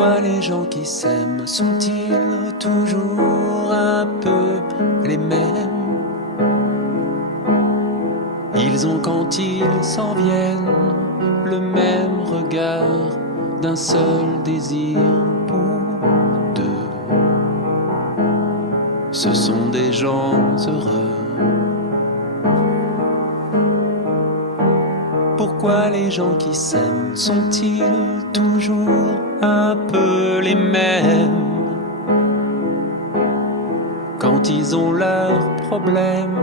Pourquoi les gens qui s'aiment sont-ils toujours un peu les mêmes? Ils ont quand ils s'en viennent le même regard d'un seul désir pour deux. Ce sont des gens heureux. Pourquoi les gens qui s'aiment sont-ils toujours un peu les mêmes? Quand ils ont leurs problèmes,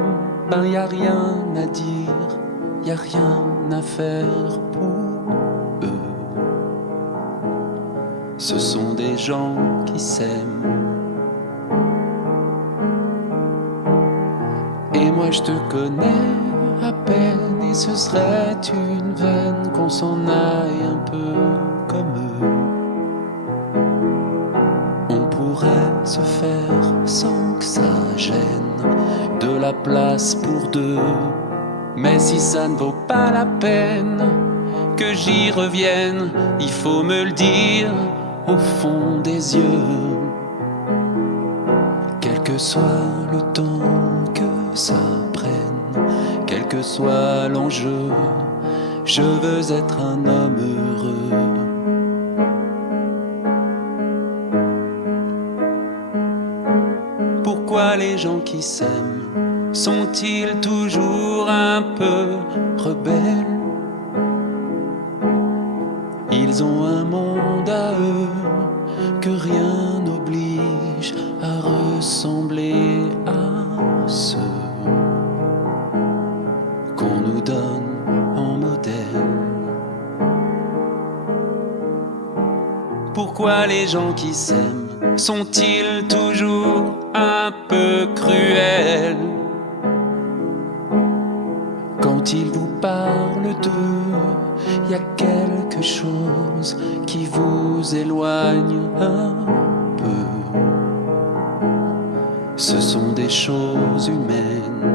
ben y a rien à dire, y a rien à faire pour eux. Ce sont des gens qui s'aiment. Et moi je te connais à peine, et ce serait une veine qu'on s'en aille un peu comme eux. On pourrait se faire sans que ça gêne de la place pour deux. Mais si ça ne vaut pas la peine que j'y revienne, il faut me le dire au fond des yeux. Quel que soit le temps que ça prenne, quel que soit l'enjeu, je veux être un homme heureux. Pourquoi les gens qui s'aiment sont-ils toujours un peu rebelles? Ils ont un monde à eux que rien n'oblige à ressembler à ceux qu'on nous donne en modèle. Pourquoi les gens qui s'aiment sont-ils toujours un peu cruels? Quand ils vous parlent d'eux, y a quelque chose qui vous éloigne un peu. Ce sont des choses humaines.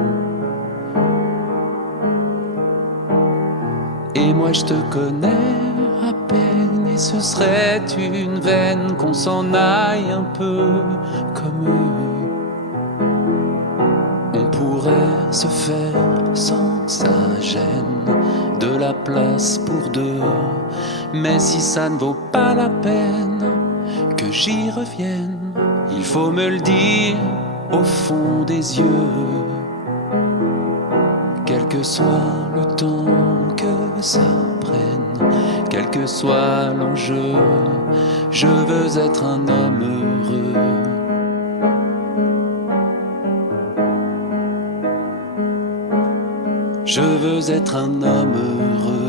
Et moi je te connais à peine, et ce serait une veine qu'on s'en aille un peu comme eux. On pourrait se faire sans que ça gêne de la place pour deux. Mais si ça ne vaut pas la peine que j'y revienne, il faut me le dire au fond des yeux. Quel que soit le temps que ça prenne, quel que soit l'enjeu, je veux être un homme heureux. Je veux être un homme heureux.